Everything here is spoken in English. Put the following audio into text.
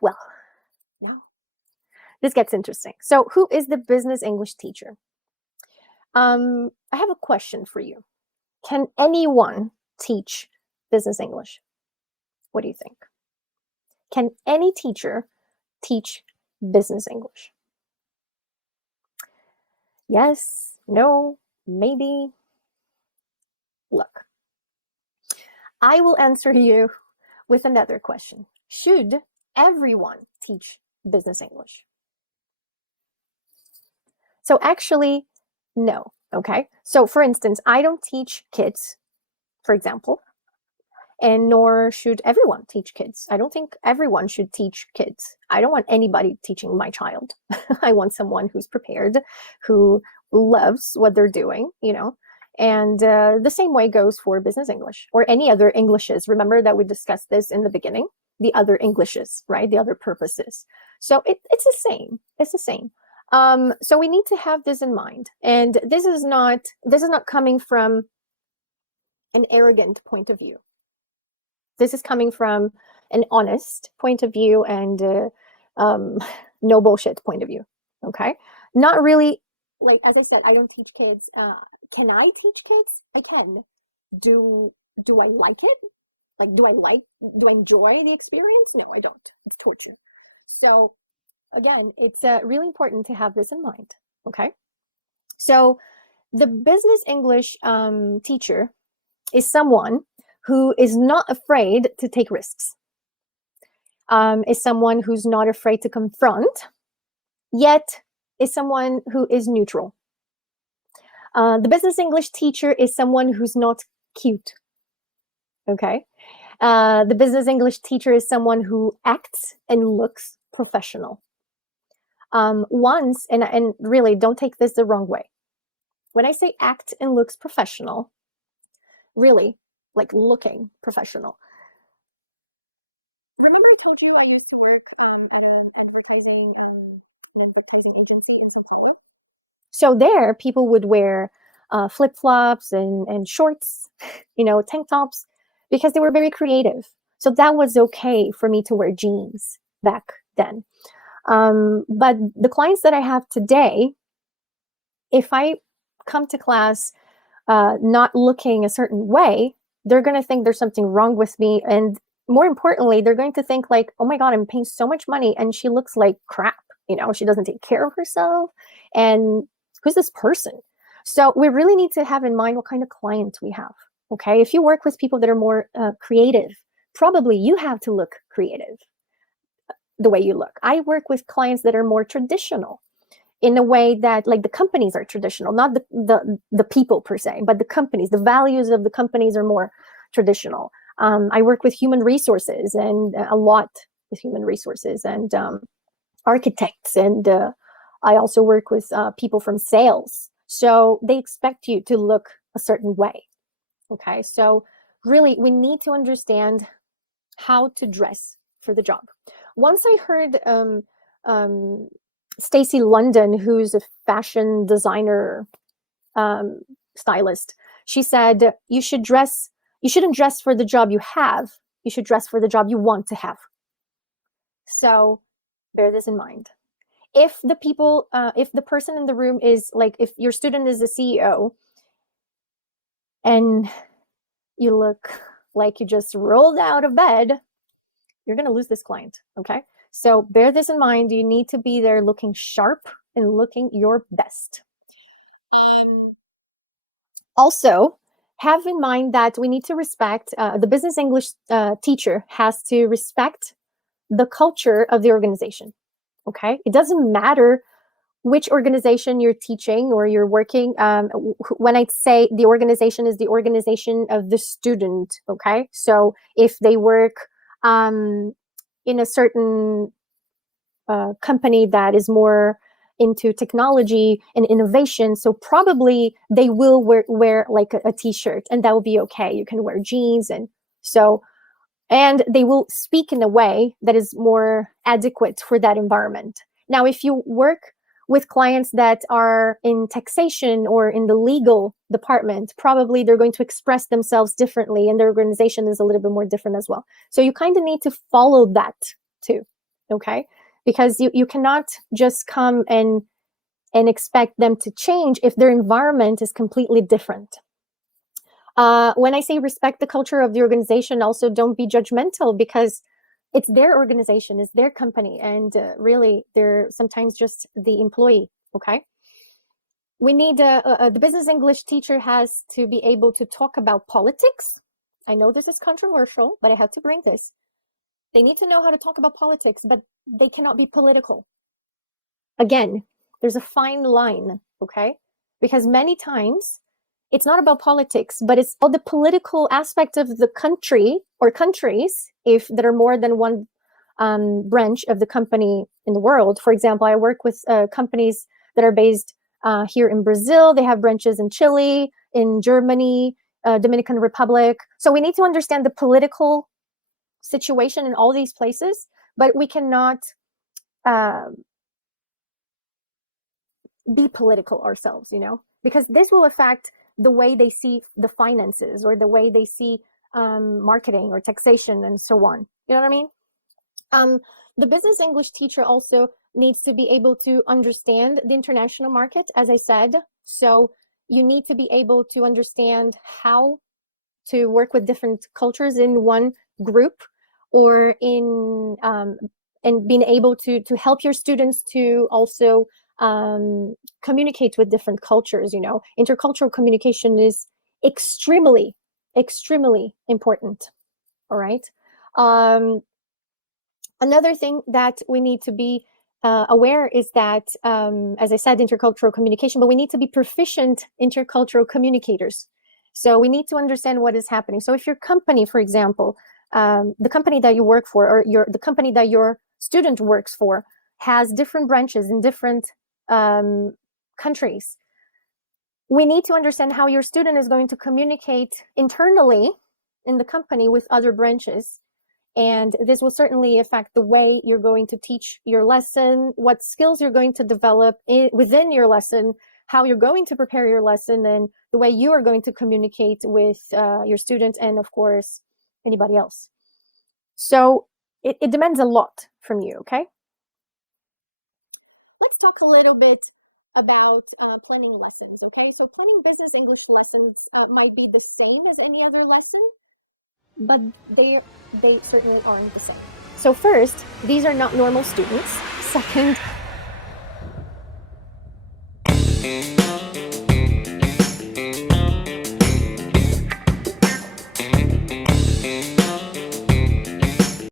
Well, now this gets interesting. So who is the business English teacher? I have a question for you. Can anyone teach business English? What do you think? Can any teacher teach business English? Yes, no, maybe. Look, I will answer you with another question. Should everyone teach business English? So actually, no, okay? So for instance, I don't teach kids, for example, and nor should everyone teach kids. I don't think everyone should teach kids. I don't want anybody teaching my child. I want someone who's prepared, who loves what they're doing, you know? And the same way goes for business English or any other Englishes. Remember that we discussed this in the beginning, the other Englishes, right? The other purposes. So it's the same. It's the same. So we need to have this in mind. And this is not coming from an arrogant point of view. This is coming from an honest point of view and no bullshit point of view. Okay, not really. Like as I said, I don't teach kids. Can I teach kids? I can. Do I like it? Like, do I enjoy the experience? No, I don't. It's torture. So again, it's really important to have this in mind. Okay, so the business English teacher is someone who is not afraid to take risks, is someone who's not afraid to confront, yet is someone who is neutral. The business English teacher is someone who's not cute, okay? The business English teacher is someone who acts and looks professional. And really, don't take this the wrong way. When I say act and looks professional, really, like looking professional. Remember I told you I used to work at an advertising agency in Sao Paulo? So there, people would wear flip-flops and shorts, you know, tank tops, because they were very creative. So that was okay for me to wear jeans back then. But the clients that I have today, if I come to class not looking a certain way, they're going to think there's something wrong with me. And more importantly, they're going to think like, oh my God, I'm paying so much money and she looks like crap. You know, she doesn't take care of herself. And who's this person? So we really need to have in mind what kind of client we have. Okay, if you work with people that are more creative, probably you have to look creative the way you look. I work with clients that are more traditional in a way that, like, the companies are traditional, not the people per se, but the companies, the values of the companies are more traditional. I work with human resources and a lot with human resources and architects. And I also work with people from sales. So they expect you to look a certain way. Okay, so really we need to understand how to dress for the job. Once I heard Stacey London, who's a fashion designer, stylist, she said, you shouldn't dress for the job you have, you should dress for the job you want to have. So bear this in mind. If the person in the room is like, if your student is a CEO and you look like you just rolled out of bed, you're going to lose this client, okay? So bear this in mind. You need to be there looking sharp and looking your best. Also, have in mind that we need to respect, the business English teacher has to respect the culture of the organization, okay? It doesn't matter which organization you're teaching or you're working. When I say the organization is the organization of the student, okay? So if they work in a certain company that is more into technology and innovation, so probably they will wear like a t-shirt, and that will be okay. You can wear jeans, and they will speak in a way that is more adequate for that environment. Now, if you work with clients that are in taxation or in the legal department, probably they're going to express themselves differently, and their organization is a little bit more different as well. So you kind of need to follow that too, okay? Because you cannot just come and expect them to change if their environment is completely different. When I say respect the culture of the organization, also don't be judgmental, because it's their organization, it's their company, and really they're sometimes just the employee, okay? We need, the business English teacher has to be able to talk about politics. I know this is controversial, but I have to bring this. They need to know how to talk about politics, but they cannot be political. Again, there's a fine line, okay? Because many times it's not about politics, but it's all the political aspect of the country or countries, if there are more than one branch of the company in the world. For example, I work with companies that are based here in Brazil. They have branches in Chile, in Germany, Dominican Republic. So we need to understand the political situation in all these places, but we cannot be political ourselves, you know, because this will affect the way they see the finances, or the way they see marketing or taxation and so on. You know what I mean? The business English teacher also needs to be able to understand the international market, as I said. So you need to be able to understand how to work with different cultures in one group, or in and being able to help your students to also communicate with different cultures. You know, intercultural communication is extremely important. All right. Another thing that we need to be aware is that, as I said, intercultural communication, but we need to be proficient intercultural communicators. So we need to understand what is happening. So if your company, for example, the company that you work for, or the company that your student works for, has different branches in different countries, we need to understand how your student is going to communicate internally in the company with other branches. And this will certainly affect the way you're going to teach your lesson, what skills you're going to develop within your lesson, how you're going to prepare your lesson, and the way you are going to communicate with your students, and of course, anybody else. So it demands a lot from you, okay? Let's talk a little bit about planning lessons, okay? So planning business English lessons might be the same as any other lesson, but they certainly aren't the same. So first, these are not normal students. Second,